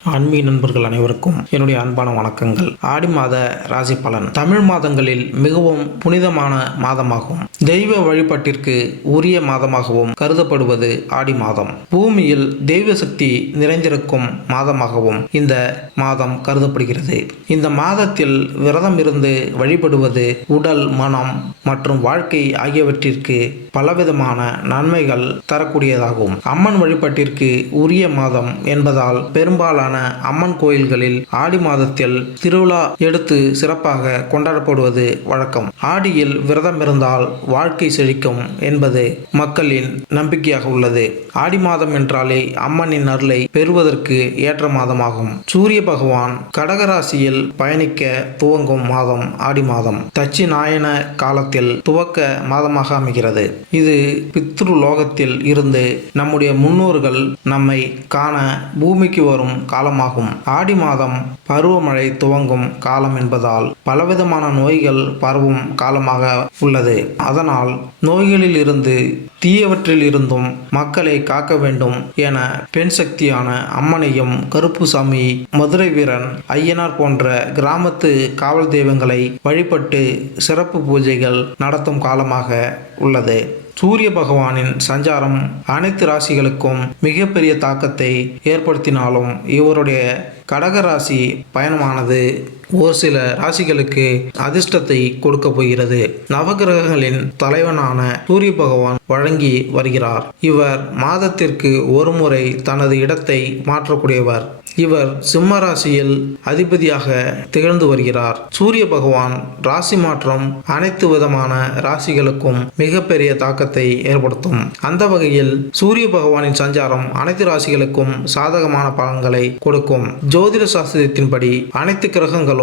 ஆன்மீக நண்பர்கள் அனைவருக்கும் என்னுடைய அன்பான வணக்கங்கள். ஆடி மாத ராசி பலன் தமிழ் மாதங்களில் மிகவும் புனிதமான மாதமாகும். தெய்வ வழிபாட்டிற்கு உரிய மாதமாகவும் கருதப்படுவது ஆடி மாதம். பூமியில் தெய்வ சக்தி நிறைந்திருக்கும் மாதமாகவும் இந்த மாதம் கருதப்படுகிறது. இந்த மாதத்தில் விரதம் இருந்து வழிபடுவது உடல், மனம் மற்றும் வாழ்க்கை ஆகியவற்றிற்கு பலவிதமான நன்மைகள் தரக்கூடியதாகும். அம்மன் வழிபாட்டிற்கு உரிய மாதம் என்பதால் பெரும்பாலான அம்மன் கோயில்களில் ஆடி மாதத்தில் திருவிழா எடுத்து சிறப்பாக கொண்டாடப்படுவது வழக்கம். ஆடியில் விரதம் இருந்தால் வாழ்க்கை செழிக்கும் என்பது மக்களின் நம்பிக்கையாக உள்ளது. ஆடி மாதம் என்றாலே அம்மனின் அருளை பெறுவதற்கு ஏற்ற மாதமாகும். சூரிய பகவான் கடகராசியில் பயணிக்க துவங்கும் மாதம் ஆடி மாதம். தட்சிணாயன காலத்தில் துவக்க மாதமாக அமைகிறது. இது பித்ரு லோகத்தில் இருந்து நம்முடைய முன்னோர்கள் நம்மை காண பூமிக்கு வரும் காலமாகும். ஆடி மாதம் பருவமழை துவங்கும் காலம் என்பதால் பலவிதமான நோய்கள் பரவும் காலமாக உள்ளது. அதனால் நோய்களில் இருந்து தீயவற்றில் இருந்தும் மக்களை காக்க வேண்டும் என பெண் சக்தியான அம்மனையும், கருப்புசாமி, மதுரை வீரன், ஐயனார் போன்ற கிராமத்து காவல் தெய்வங்களை வழிபட்டு சிறப்பு பூஜைகள் நடத்தும் காலமாக உள்ளது. சூரிய பகவானின் சஞ்சாரம் அனைத்து ராசிகளுக்கும் மிகப்பெரிய தாக்கத்தை ஏற்படுத்தினாலும் இவருடைய கடகராசி பயணமானது ஒரு சில ராசிகளுக்கு அதிர்ஷ்டத்தை கொடுக்க போகிறது. நவகிரகங்களின் தலைவனான சூரிய பகவான் வழங்கி வருகிறார். இவர் மாதத்திற்கு ஒரு முறை தனது இடத்தை மாற்றக்கூடியவர். இவர் சிம்ம ராசியில் அதிபதியாக திகழ்ந்து வருகிறார். சூரிய பகவான் ராசி மாற்றம் அனைத்து விதமான ராசிகளுக்கும் மிகப்பெரிய தாக்கத்தை ஏற்படுத்தும். அந்த வகையில் சூரிய பகவானின் சஞ்சாரம் அனைத்து ராசிகளுக்கும் சாதகமான பலன்களை கொடுக்கும். ஜோதிட சாஸ்திரத்தின்படி அனைத்து கிரகங்களும்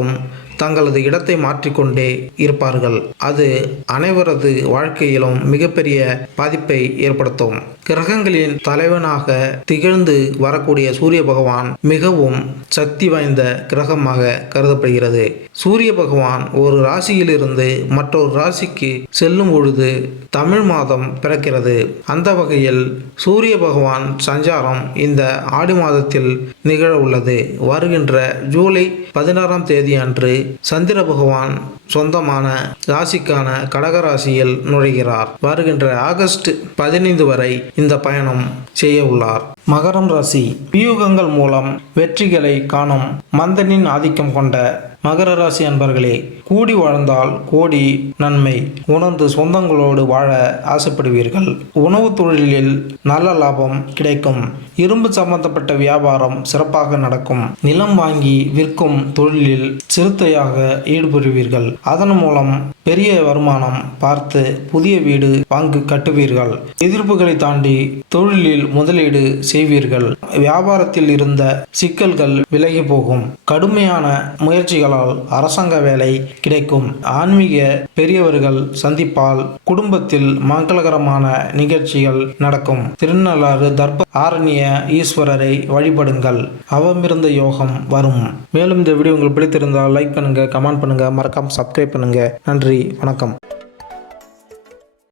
தங்களது இடத்தை மாற்றிக்கொண்டே இருப்பார்கள். அது அனைவரது வாழ்க்கையிலும் மிகப்பெரிய பாதிப்பை ஏற்படுத்தும். கிரகங்களின் தலைவனாக திகழ்ந்து வரக்கூடிய சூரிய பகவான் மிகவும் சக்தி வாய்ந்த கிரகமாக கருதப்படுகிறது. சூரிய பகவான் ஒரு ராசியிலிருந்து மற்றொரு ராசிக்கு செல்லும் பொழுது தமிழ் மாதம் பிறக்கிறது. அந்த வகையில் சூரிய பகவான் சஞ்சாரம் இந்த ஆடி மாதத்தில் நிகழ உள்ளது. வருகின்ற ஜூலை 16ஆம் தேதி அன்று சந்திர பகவான் சொந்தமான ராசிக்கான கடகராசியில் நுழைகிறார். வருகின்ற ஆகஸ்ட் 15 வரை இந்த பயணம் செய்ய உள்ளார். மகரம் ராசி வியூகங்கள் மூலம் வெற்றிகளை காணும் மந்தனின் ஆதிக்கம் கொண்ட மகர ராசி அன்பர்களே, கூடி வாழ்ந்தால் கோடி நன்மை உணர்ந்து சொந்தங்களோடு வாழ ஆசைப்படுவீர்கள். உணவு தொழிலில் நல்ல லாபம் கிடைக்கும். இரும்பு சம்பந்தப்பட்ட வியாபாரம் சிறப்பாக நடக்கும். நிலம் வாங்கி விற்கும் தொழிலில் சிறுத்தையாக ஈடுபடுவீர்கள். அதன் மூலம் பெரிய வருமானம் பார்த்து புதிய வீடு வாங்கி கட்டுவீர்கள். எதிர்ப்புகளை தாண்டி தொழிலில் முதலீடு செய்வீர்கள். வியாபாரத்தில் இருந்த சிக்கல்கள் விலகி போகும். கடுமையான முயற்சிகளால் அரசாங்க வேலை கிடைக்கும். ஆன்மீக பெரியவர்கள் சந்திப்பால் குடும்பத்தில் மங்களகரமான நிகழ்ச்சிகள் நடக்கும். திருநள்ளாறு தர்ப ஆரண்ய ஈஸ்வரரை வழிபடுங்கள். அவமிருந்த யோகம் வரும். மேலும் இந்த வீடியோ உங்களுக்கு பிடித்திருந்தால் லைக் பண்ணுங்க, கமெண்ட் பண்ணுங்க, மறக்காம சப்ஸ்கிரைப் பண்ணுங்க. நன்றி, வணக்கம்.